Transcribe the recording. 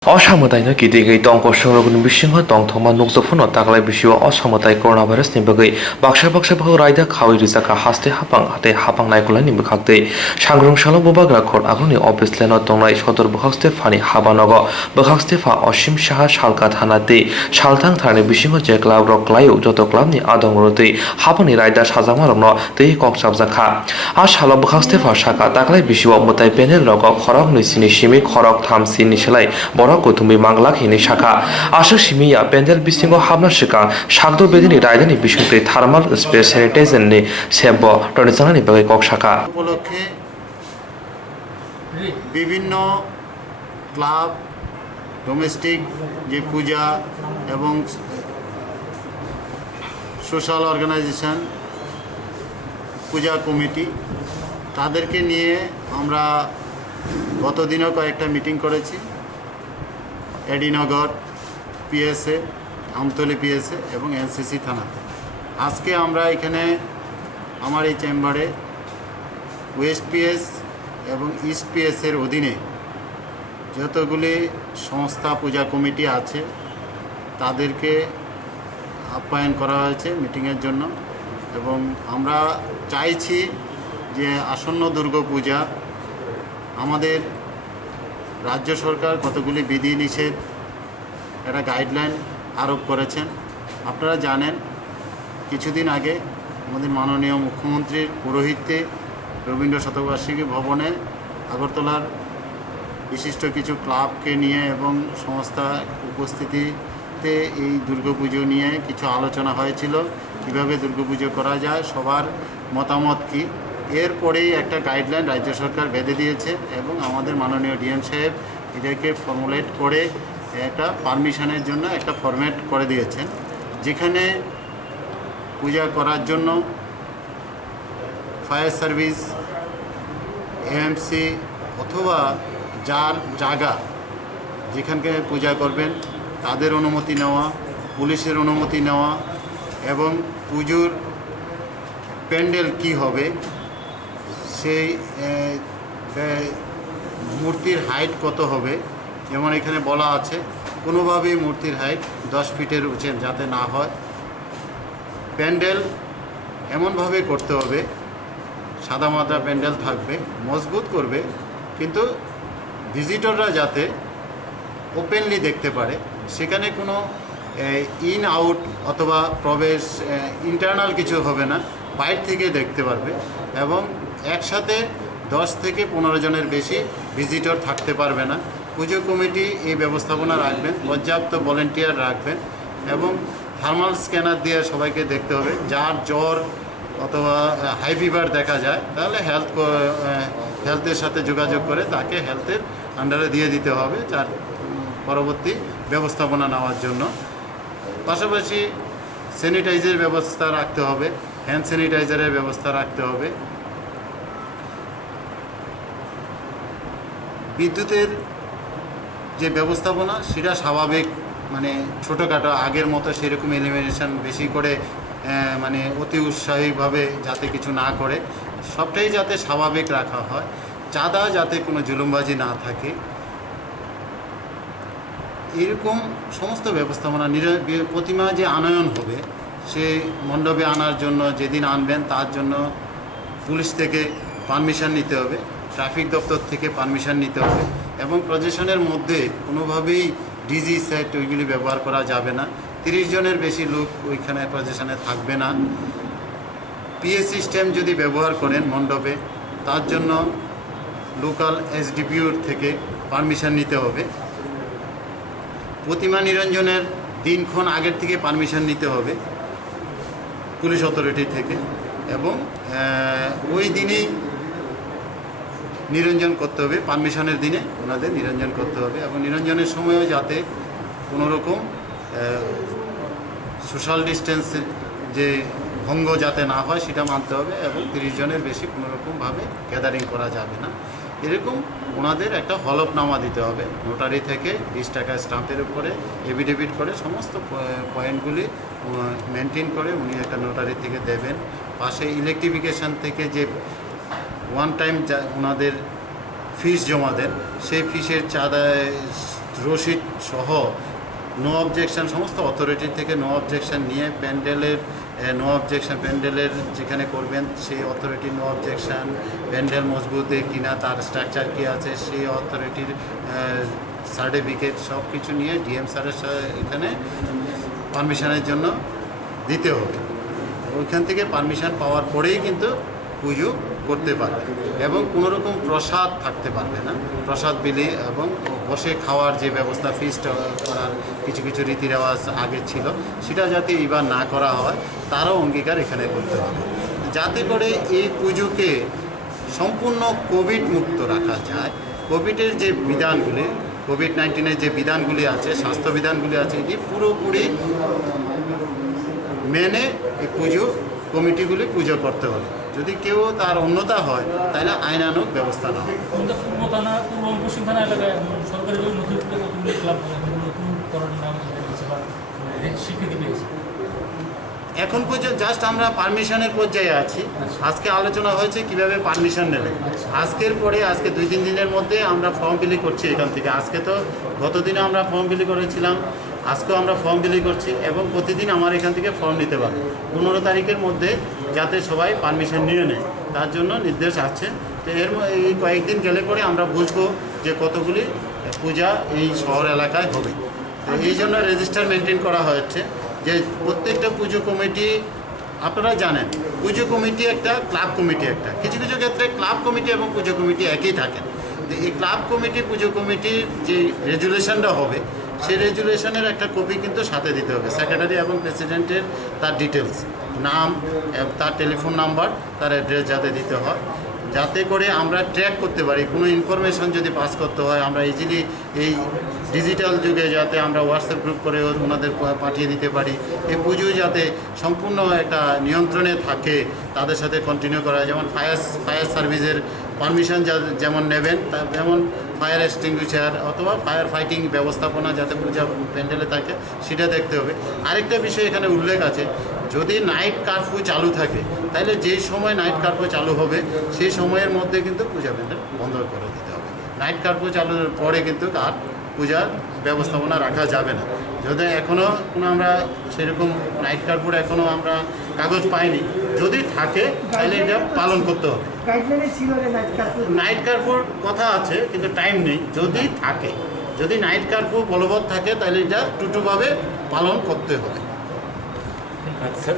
असामतायनो गिदिङै दंग सहरनि बिसिङाव दंथमा नुकजफोरनो दाग्लाय बिसियाव असामताय कर'ना भाइरासनि बागै बाक्सा रायदा खावै रिजाखा हास्ते हापां नायखलायनि बोखाक्तै सांग्रुंसालो बोबाग्रा खट आगुनि अफिस लेनो दंनाय सदर बोखाक्सते फानि हाबानग बोखाक्सते फा असिम साहा सालका थाना दै सालथां थारनि बिसिङाव जे क्लाब रक लायो जत क्लाबनि आदं रदै हापानि रायदा साजामारनो दै कक्साबजाखा आ सालो बोखाक्सते फा साका दाग्लाय बिसियाव मुताय पेनेल रग खरक नैसिनि सिमि खरक थामसिनि सोलाय गौतुम्बी मांगला हिनी शाखा आशु सिमिया पेंडेल बिसिंगो हाबना शिका शाक्दो बेदिनी रायदानी बिशुंते थार्माल स्प्रे सैनिटाइजर नि सेब टनिचांनि बागै कक शाखा उपलक्षे विभिन्न क्लाब डोमेस्टिक जे पूजा एवं सोशल अर्गानाइजेशन पूजा कमिटी तादेरके निये आमरा गत दिनও কয়েকটা মিটিং করেছি এডিনগর পিএসএ আমতলী পিএসএ এবং এনসিসি থানাতে। আজকে আমরা এখানে আমার এই চেম্বারে ওয়েস্ট পিএস এবং ইস্ট পিএসের অধীনে যতগুলি সংস্থা পূজা কমিটি আছে তাদেরকে আপ্যায়ন করা হয়েছে মিটিংয়ের জন্য এবং আমরা চাইছি যে আসন্ন দুর্গাপূজা আমাদের রাজ্য সরকার কতগুলি বিধি নিষেধ একটা গাইডলাইন আরোপ করেছেন। আপনারা জানেন কিছুদিন আগে আমাদের মাননীয় মুখ্যমন্ত্রীর পৌরোহিত্যে রবীন্দ্র শতবার্ষিকী ভবনে আগরতলার বিশিষ্ট কিছু ক্লাবকে নিয়ে এবং সংস্থা উপস্থিতিতে এই দুর্গাপুজো নিয়ে কিছু আলোচনা হয়েছিল, কীভাবে দুর্গাপুজো করা যায়, সবার মতামত কী। এরপরেই একটা গাইডলাইন রাজ্য সরকার বেঁধে দিয়েছে এবং আমাদের মাননীয় ডিএম সাহেব এটাকে ফর্মুলেট করে একটা পারমিশনের জন্য একটা ফরম্যাট করে দিয়েছেন, যেখানে পূজা করার জন্য ফায়ার সার্ভিস, এএমসি অথবা যার জায়গা যেখানকে পূজা করবেন তাদের অনুমতি নেওয়া, পুলিশের অনুমতি নেওয়া এবং পুজোর প্যান্ডেল কী হবে, সেই মূর্তির হাইট কত হবে। যেমন এখানে বলা আছে কোনোভাবেই মূর্তির হাইট 10 ফিটের উঁচু যাতে না হয়। প্যান্ডেল এমনভাবে করতে হবে, সাদামাটা প্যান্ডেল থাকবে, মজবুত করবে, কিন্তু ভিজিটররা যাতে ওপেনলি দেখতে পারে, সেখানে কোনো ইন আউট অথবা প্রবেশ ইন্টারনাল কিছু হবে না, বাইরে থেকে দেখতে পারবে এবং একসাথে 10 থেকে 15 জনের বেশি ভিজিটর থাকতে পারবে না। পুজো কমিটি এই ব্যবস্থাপনা রাখবেন, পর্যাপ্ত ভলেন্টিয়ার রাখবেন এবং থার্মাল স্ক্যানার দিয়ে সবাইকে দেখতে হবে। যার জ্বর অথবা হাই ফিভার দেখা যায় তাহলে হেলথের সাথে যোগাযোগ করে তাকে হেলথের আন্ডারে দিয়ে দিতে হবে যার পরবর্তী ব্যবস্থাপনা নেওয়ার জন্য। পাশাপাশি স্যানিটাইজার ব্যবস্থা রাখতে হবে, হ্যান্ড স্যানিটাইজারের ব্যবস্থা রাখতে হবে। বিদ্যুতের যে ব্যবস্থাপনা সেটা স্বাভাবিক, মানে ছোটোখাটো আগের মতো সেরকম এলিমিনেশন বেশি করে মানে অতি উৎসাহীভাবে যাতে কিছু না করে, সবটাই যাতে স্বাভাবিক রাখা হয়, চাঁদা যাতে কোনো জুলুমবাজি না থাকে, এরকম সমস্ত ব্যবস্থাপনা। প্রতিমা যে আনয়ন হবে সে মণ্ডপে আনার জন্য যেদিন আনবেন তার জন্য পুলিশ থেকে পারমিশন নিতে হবে, ট্রাফিক দপ্তর থেকে পারমিশন নিতে হবে এবং প্রজেশনের মধ্যে কোনোভাবেই ডিজি সেট ওইগুলি ব্যবহার করা যাবে না। 30 জনের বেশি লোক ওইখানে প্রজেশনে থাকবে না। পিএ সিস্টেম যদি ব্যবহার করেন মণ্ডপে তার জন্য লোকাল এসডিপিওর থেকে পারমিশন নিতে হবে। প্রতিমা নিরঞ্জনের দিনক্ষণ আগের থেকে পারমিশন নিতে হবে পুলিশ অথরিটি থেকে এবং ওই দিনেই নিরঞ্জন করতে হবে, পারমিশনের দিনে ওনাদের নিরঞ্জন করতে হবে এবং নিরঞ্জনের সময়ও যাতে কোনো রকম সোশ্যাল ডিস্টেন্স যে ভঙ্গ যাতে না হয় সেটা মানতে হবে এবং 30 জনের বেশি কোনো রকমভাবে গ্যাদারিং করা যাবে না। এরকম ওনাদের একটা হলফনামা দিতে হবে নোটারি থেকে, 20 টাকা স্টাম্পের উপরে এফিডেভিট করে সমস্ত পয়েন্টগুলি মেনটেন করে উনি একটা নোটারি থেকে দেবেন। পাশে ইলেকট্রিফিকেশান থেকে যে ওয়ান টাইম ওনাদের ফিস জমা দেন, সেই ফিসের চাঁদা রসিদ সহ নো অবজেকশন, সমস্ত অথরিটি থেকে নো অবজেকশন নিয়ে প্যান্ডেলের নো অবজেকশন, প্যান্ডেলের যেখানে করবেন সেই অথরিটি নো অবজেকশন, প্যান্ডেল মজবুত কিনা, তার স্ট্রাকচার কী আছে, সেই অথরিটির সার্টিফিকেট সব কিছু নিয়ে ডিএম স্যারের এখানে পারমিশনের জন্য দিতে হবে। ওইখান থেকে পারমিশন পাওয়ার পরেই কিন্তু পুজো করতে পারবে এবং কোনোরকম প্রসাদ থাকতে পারবে না। প্রসাদ বিলি এবং বসে খাওয়ার যে ব্যবস্থা, ফিস্ট করার কিছু কিছু রীতি রেওয়াজ আগে ছিল, সেটা যাতে এবার না করা হয় তারও অঙ্গীকার এখানে করতে হবে, যাতে করে এই পুজোকে সম্পূর্ণ কোভিড মুক্ত রাখা যায়। কোভিডের যে বিধানগুলি, কোভিড-19 যে বিধানগুলি আছে, স্বাস্থ্য বিধানগুলি আছে, এটি পুরোপুরি মেনে এই পুজো কমিটিগুলি পুজো করতে হবে। যদি কেউ তার অন্যতা হয় তাহলে আইনানুগ ব্যবস্থা নেওয়া হবে। পূর্ব থানা, পূর্ব পশ্চিম থানা এলাকায় সরকারি নতুন ক্লাব নতুন করার নাম বা স্বীকৃতি পেয়েছে। এখন পর্যন্ত জাস্ট আমরা পারমিশনের পর্যায়ে আছি। আজকে আলোচনা হয়েছে কিভাবে পারমিশন নেবে। আজকের পরে আজকে 2-3 দিনের মধ্যে আমরা ফর্ম বিলি করছি এখান থেকে। আজকে তো গতদিনে আমরা ফর্ম বিলি করেছিলাম, আজকেও আমরা ফর্ম বিলি করছি এবং প্রতিদিন আমার এখান থেকে ফর্ম নিতে পারবে। 15 তারিখের মধ্যে যাতে সবাই পারমিশন নিয়ে নেয় তার জন্য নির্দেশ আছে। তো এই কয়েকদিন গেলে পরে আমরা বুঝবো যে কতগুলি পূজা এই শহর এলাকায় হবে। তো এই জন্য রেজিস্টার মেনটেন করা হয়েছে যে প্রত্যেকটা পুজো কমিটি, আপনারা জানেন পুজো কমিটি একটা, ক্লাব কমিটি একটা। কিছু কিছু ক্ষেত্রে ক্লাব কমিটি এবং পুজো কমিটি একই থাকেন। তো এই ক্লাব কমিটি, পুজো কমিটির যে রেজুলেশনটা হবে সেই রেজুলেশনের একটা কপি কিন্তু সাথে দিতে হবে। সেক্রেটারি এবং প্রেসিডেন্টের তার ডিটেলস, নাম, তার টেলিফোন নাম্বার, তার অ্যাড্রেস যাতে দিতে হয়, যাতে করে আমরা ট্র্যাক করতে পারি। কোনো ইনফরমেশন যদি পাস করতে হয় আমরা ইজিলি এই ডিজিটাল যুগে যাতে আমরা হোয়াটসঅ্যাপ গ্রুপ করে ওনাদের পাঠিয়ে দিতে পারি। এই পুজো যাতে সম্পূর্ণ একটা নিয়ন্ত্রণে থাকে, তাদের সাথে কন্টিনিউ করা। যেমন ফায়ার সার্ভিসের পারমিশন যেমন নেবেন, যেমন ফায়ার এক্সটিংগুইশার অথবা ফায়ার ফাইটিং ব্যবস্থাপনা যাতে পূজা প্যান্ডেলে থাকে সেটা দেখতে হবে। আরেকটা বিষয় এখানে উল্লেখ আছে, যদি নাইট কারফিউ চালু থাকে তাহলে যেই সময় নাইট কারফিউ চালু হবে সেই সময়ের মধ্যে কিন্তু পূজা প্যান্ডেল বন্ধ করে দিতে হবে। নাইট কারফিউ চালুর পরে কিন্তু আর পূজার ব্যবস্থাপনা রাখা যাবে না। যদি এখনও কোনো আমরা সেরকম নাইট কারফিউর এখনও আমরা কাগজ পাইনি, যদি থাকে তাহলে এটা পালন করতে হবে। নাইট কারফিউর কথা আছে কিন্তু টাইম নেই। যদি থাকে, যদি নাইট কারফিউ বলবৎ থাকে তাহলে এটা টুটুভাবে পালন করতে হবে। আচ্ছা।